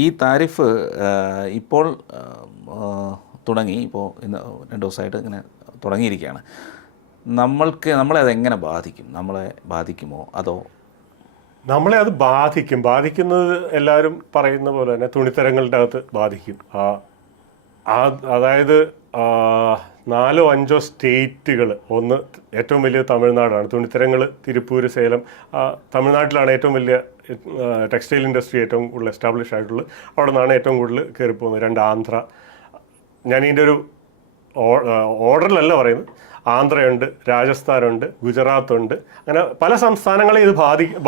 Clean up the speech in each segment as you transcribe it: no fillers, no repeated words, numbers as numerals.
ഈ താരിഫ് ഇപ്പോൾ തുടങ്ങി, ഇപ്പോൾ ഇന്ന് 2 ദിവസമായിട്ട് ഇങ്ങനെ തുടങ്ങിയിരിക്കുകയാണ്. നമ്മളെ അതെങ്ങനെ ബാധിക്കും? നമ്മളെ ബാധിക്കുമോ അതോ? നമ്മളെ അത് ബാധിക്കുന്നത് എല്ലാവരും പറയുന്ന പോലെ തന്നെ തുണിത്തരങ്ങളുടെ അകത്ത് ബാധിക്കും. അതായത് 4-5 സ്റ്റേറ്റുകൾ, ഒന്ന് ഏറ്റവും വലിയ തമിഴ്നാടാണ്. തുണിത്തരങ്ങൾ തിരുപ്പൂർ, സേലം, തമിഴ്നാട്ടിലാണ് ഏറ്റവും വലിയ ടെക്സ്റ്റൈൽ ഇൻഡസ്ട്രി ഏറ്റവും കൂടുതൽ എസ്റ്റാബ്ലിഷ് ആയിട്ടുള്ളത്. അവിടെ നിന്നാണ് ഏറ്റവും കൂടുതൽ കയറിപ്പോകുന്നത്. 2 ആന്ധ്ര. ഞാനിതിൻ്റെ ഒരു ഓർഡറിലല്ല പറയുന്നത്. ആന്ധ്രയുണ്ട്, രാജസ്ഥാനുണ്ട്, ഗുജറാത്തുണ്ട്. അങ്ങനെ പല സംസ്ഥാനങ്ങളെ ഇത്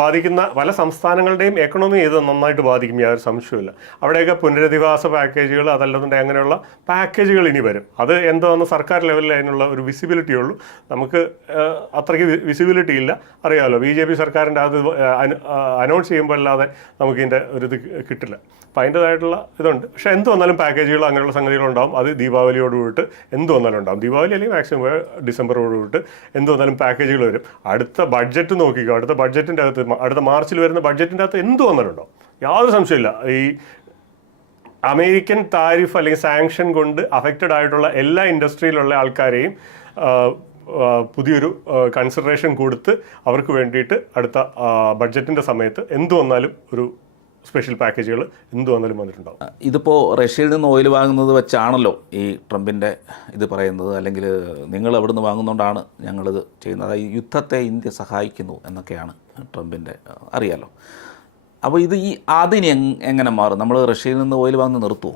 ബാധിക്കുന്ന പല സംസ്ഥാനങ്ങളുടെയും എക്കണോമി ഇത് നന്നായിട്ട് ബാധിക്കും, യാതൊരു സംശയമില്ല. അവിടെയൊക്കെ പുനരധിവാസ പാക്കേജുകൾ, അതല്ലെന്നുണ്ടെങ്കിൽ അങ്ങനെയുള്ള പാക്കേജുകൾ ഇനി വരും. അത് എന്താണെന്ന് സർക്കാർ ലെവലിൽ അതിനുള്ള ഒരു വിസിബിലിറ്റി ഉള്ളൂ. നമുക്ക് അത്രയ്ക്ക് വിസിബിലിറ്റി ഇല്ല. അറിയാമല്ലോ, BJP സർക്കാരിൻ്റെ അത് അനൗൺസ് ചെയ്യുമ്പോൾ അല്ലാതെ നമുക്കിതിൻ്റെ ഒരു ഇത് കിട്ടില്ല. അപ്പം അതിൻ്റെതായിട്ടുള്ള ഇതുണ്ട്. പക്ഷേ എന്ത് വന്നാലും പാക്കേജുകൾ അങ്ങനെയുള്ള സംഗതികളുണ്ടാകും. അത് ദീപാവലിയോട് കൂടിയിട്ട് എന്ത് വന്നാലും ഉണ്ടാകും. ദീപാവലി അല്ലെങ്കിൽ മാക്സിമം ഡിസംബറോട് കൂടിയിട്ട് എന്ത് വന്നാലും പാക്കേജുകൾ വരും. അടുത്ത ബഡ്ജറ്റ് നോക്കിക്കോ, അടുത്ത ബഡ്ജറ്റിൻ്റെ അകത്ത്, അടുത്ത മാർച്ചിൽ വരുന്ന ബഡ്ജറ്റിൻ്റെ അകത്ത് എന്ത് വന്നാലും ഉണ്ടാവും, യാതൊരു സംശയമില്ല. ഈ അമേരിക്കൻ താരിഫ് അല്ലെങ്കിൽ സാങ്ഷൻ കൊണ്ട് അഫക്റ്റഡ് ആയിട്ടുള്ള എല്ലാ ഇൻഡസ്ട്രിയിലുള്ള ആൾക്കാരെയും പുതിയൊരു കൺസിഡറേഷൻ കൊടുത്ത് അവർക്ക് വേണ്ടിയിട്ട് അടുത്ത ബഡ്ജറ്റിൻ്റെ സമയത്ത് എന്ത് വന്നാലും ഒരു സ്പെഷ്യൽ പാക്കേജുകൾ എന്ത് വന്നാലും വന്നിട്ടുണ്ടാവും. ഇതിപ്പോൾ റഷ്യയിൽ നിന്ന് ഓയിൽ വാങ്ങുന്നത് വെച്ചാണല്ലോ ഈ ട്രംപിൻ്റെ ഇത് പറയുന്നത്, അല്ലെങ്കിൽ നിങ്ങൾ എവിടെ നിന്ന് വാങ്ങുന്നതുകൊണ്ടാണ് ഞങ്ങളിത് ചെയ്യുന്നത്, അതായത് യുദ്ധത്തെ ഇന്ത്യ സഹായിക്കുന്നു എന്നൊക്കെയാണ് ട്രംപിൻ്റെ, അറിയാലോ. അപ്പോൾ ഇത് അതിന് എങ്ങനെ മാറും? നമ്മൾ റഷ്യയിൽ നിന്ന് ഓയിൽ വാങ്ങുന്നത് നിർത്തുമോ?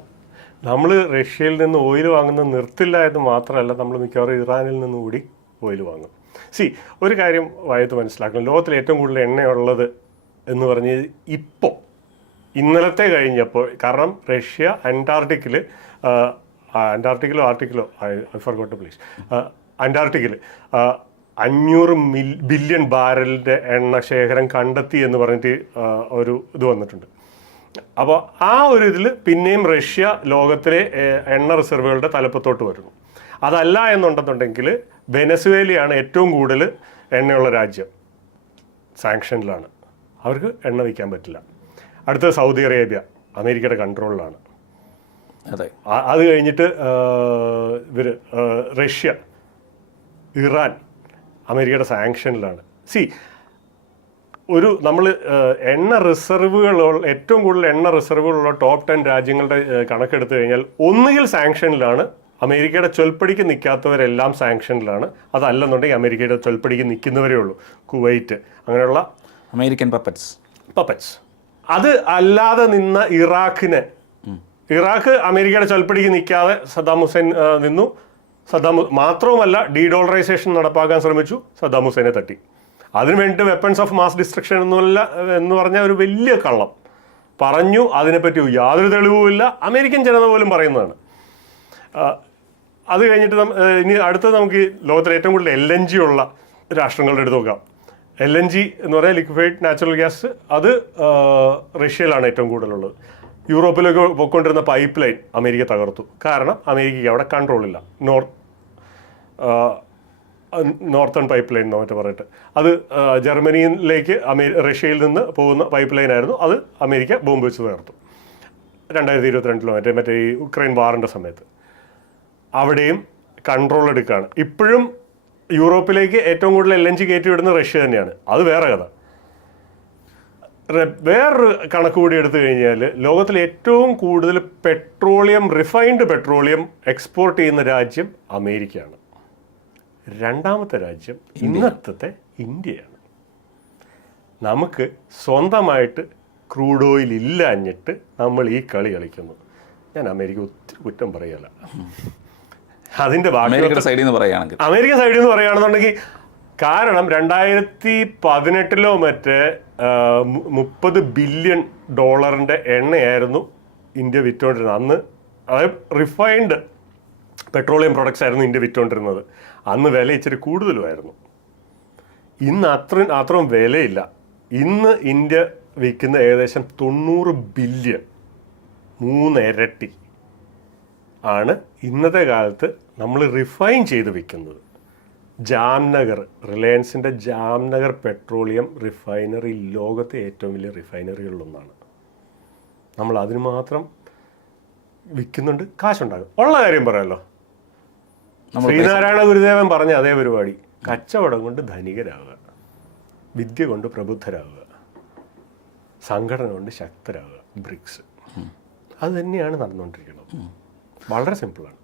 നമ്മൾ റഷ്യയിൽ നിന്ന് ഓയിൽ വാങ്ങുന്നത് നിർത്തില്ല എന്ന് മാത്രമല്ല, നമ്മൾ മിക്കവാറും ഇറാനിൽ നിന്ന് കൂടി ഓയിൽ വാങ്ങും. ഒരു കാര്യം വായത്ത് മനസ്സിലാക്കണം. ലോകത്തിൽ ഏറ്റവും കൂടുതൽ എണ്ണയുള്ളത് എന്ന് പറഞ്ഞ് ഇപ്പോൾ ഇന്നലത്തെ കഴിഞ്ഞപ്പോൾ, കാരണം റഷ്യ അന്റാർട്ടിക്കിലോ ഐ ഫോർഗോട്ട് പ്ലീസ്, അന്റാർട്ടിക്കിൽ 500 ബില്യൺ ബാരലിൻ്റെ എണ്ണ ശേഖരം കണ്ടെത്തി എന്ന് പറഞ്ഞിട്ട് ഒരു ഇത് വന്നിട്ടുണ്ട്. അപ്പോൾ ആ ഒരു ഇതിൽ പിന്നെയും റഷ്യ ലോകത്തിലെ എണ്ണ റിസർവുകളുടെ തലപ്പത്തോട്ട് വരുന്നു. അതല്ല എന്നുണ്ടെന്നുണ്ടെങ്കിൽ വെനസ്വേലയാണ് ഏറ്റവും കൂടുതൽ എണ്ണയുള്ള രാജ്യം, സാങ്ഷനിലാണ്. അവർക്ക് എണ്ണ വിൽക്കാൻ പറ്റില്ല. അടുത്തത് സൗദി അറേബ്യ, അമേരിക്കയുടെ കൺട്രോളിലാണ്. അതെ. അത് കഴിഞ്ഞിട്ട് റഷ്യ, ഇറാൻ അമേരിക്കയുടെ സാങ്ഷനിലാണ്. നമ്മൾ എണ്ണ റിസർവുകളുള്ള, ഏറ്റവും കൂടുതൽ എണ്ണ റിസർവുകളുള്ള ടോപ്പ് 10 രാജ്യങ്ങളുടെ കണക്കെടുത്തു കഴിഞ്ഞാൽ ഒന്നുകിൽ സാങ്ഷനിലാണ്, അമേരിക്കയുടെ ചൊൽപ്പടിക്ക് നിൽക്കാത്തവരെല്ലാം സാങ്ഷനിലാണ്. അതല്ലെന്നുണ്ടെങ്കിൽ അമേരിക്കയുടെ ചൊൽപ്പടിക്ക് നിൽക്കുന്നവരേ ഉള്ളൂ. കുവൈറ്റ്, അങ്ങനെയുള്ള അമേരിക്കൻ പപ്പറ്റ്സ്. അത് അല്ലാതെ നിന്ന ഇറാഖ് അമേരിക്കയുടെ ചൊൽപ്പടിക്ക് നിൽക്കാതെ സദ്ദാം ഹുസൈൻ നിന്നു. മാത്രവുമല്ല, ഡീഡോളറൈസേഷൻ നടപ്പാക്കാൻ ശ്രമിച്ചു, സദ്ദാം ഹുസൈനെ തട്ടി. അതിനു വേണ്ടിയിട്ട് വെപ്പൺസ് ഓഫ് മാസ് ഡിസ്ട്രക്ഷൻ എന്ന് പറഞ്ഞ ഒരു വലിയ കള്ളം പറഞ്ഞു. അതിനെപ്പറ്റി യാതൊരു തെളിവുമില്ല, അമേരിക്കൻ ജനത പോലും പറയുന്നതാണ്. അത് കഴിഞ്ഞിട്ട് ഇനി അടുത്തത് നമുക്ക് ലോകത്തിലെ ഏറ്റവും കൂടുതൽ LNG ഉള്ള രാഷ്ട്രങ്ങളുടെ എടുത്ത് നോക്കാം. LNG എന്ന് പറയുന്നത് ലിക്വിഫൈഡ് നാച്ചുറൽ ഗ്യാസ്, അത് റഷ്യയിലാണ് ഏറ്റവും കൂടുതലുള്ളത്. യൂറോപ്പിലേക്ക് പോയിക്കൊണ്ടിരുന്ന പൈപ്പ് ലൈൻ അമേരിക്ക തകർത്തു. കാരണം അമേരിക്കയ്ക്ക് അവിടെ കൺട്രോളില്ല. നോർത്തേൺ പൈപ്പ് ലൈൻ എന്നോ മറ്റോ പറഞ്ഞിട്ട്, അത് ജർമ്മനിയിലേക്ക് റഷ്യയിൽ നിന്ന് പോകുന്ന പൈപ്പ് ലൈൻ ആയിരുന്നു. അത് അമേരിക്ക ബോംബ് വെച്ച് തകർത്തു 2022 മറ്റേ ഈ ഉക്രൈൻ വാറിൻ്റെ സമയത്ത്. അവിടെയും കൺട്രോൾ എടുക്കുകയാണ്. ഇപ്പോഴും യൂറോപ്പിലേക്ക് ഏറ്റവും കൂടുതൽ LNG കയറ്റി വിടുന്നത് റഷ്യ തന്നെയാണ്. അത് വേറെ കഥ. വേറൊരു കണക്ക് കൂടി എടുത്തു കഴിഞ്ഞാൽ ലോകത്തിൽ ഏറ്റവും കൂടുതൽ റിഫൈൻഡ് പെട്രോളിയം എക്സ്പോർട്ട് ചെയ്യുന്ന രാജ്യം അമേരിക്കയാണ്. രണ്ടാമത്തെ രാജ്യം ഇന്നത്തെ ഇന്ത്യയാണ്. നമുക്ക് സ്വന്തമായിട്ട് ക്രൂഡ് ഓയിൽ ഇല്ലാഞ്ഞിട്ട് നമ്മൾ ഈ കളി കളിക്കുന്നു. ഞാൻ അമേരിക്ക ഒത്തിരി കുറ്റം പറയല. അതിൻ്റെ അമേരിക്കൻ സൈഡിൽ നിന്ന് പറയുകയാണെന്നുണ്ടെങ്കിൽ, കാരണം 2018 മറ്റേ $30 ബില്യൺ എണ്ണയായിരുന്നു ഇന്ത്യ വിറ്റുകൊണ്ടിരുന്നത്. അന്ന് അതായത് റിഫൈൻഡ് പെട്രോളിയം പ്രൊഡക്ട്സ് ആയിരുന്നു ഇന്ത്യ വിറ്റുകൊണ്ടിരുന്നത്. അന്ന് വില ഇച്ചിരി കൂടുതലുമായിരുന്നു. ഇന്ന് അത്രയും വിലയില്ല. ഇന്ന് ഇന്ത്യ വിൽക്കുന്ന ഏകദേശം 90 ബില്യൺ, 3 ഇരട്ടി ആണ് ഇന്നത്തെ കാലത്ത് നമ്മൾ റിഫൈൻ ചെയ്ത് വിൽക്കുന്നത്. ജാംനഗർ, റിലയൻസിൻ്റെ ജാംനഗർ പെട്രോളിയം റിഫൈനറി ലോകത്തെ ഏറ്റവും വലിയ റിഫൈനറികളിലൊന്നാണ്. നമ്മൾ അതിന് മാത്രം വിൽക്കുന്നുണ്ട്, കാശുണ്ടാകും. ഉള്ള കാര്യം പറയാമല്ലോ, ശ്രീനാരായണ ഗുരുദേവൻ പറഞ്ഞ അതേ പരിപാടി. കച്ചവടം കൊണ്ട് ധനികരാകുക, വിദ്യ കൊണ്ട് പ്രബുദ്ധരാകുക, സംഘടന കൊണ്ട് ശക്തരാകുക, ബ്രിക്സ്. അത് തന്നെയാണ് നടന്നുകൊണ്ടിരിക്കുന്നത്. വളരെ സിമ്പിളാണ്.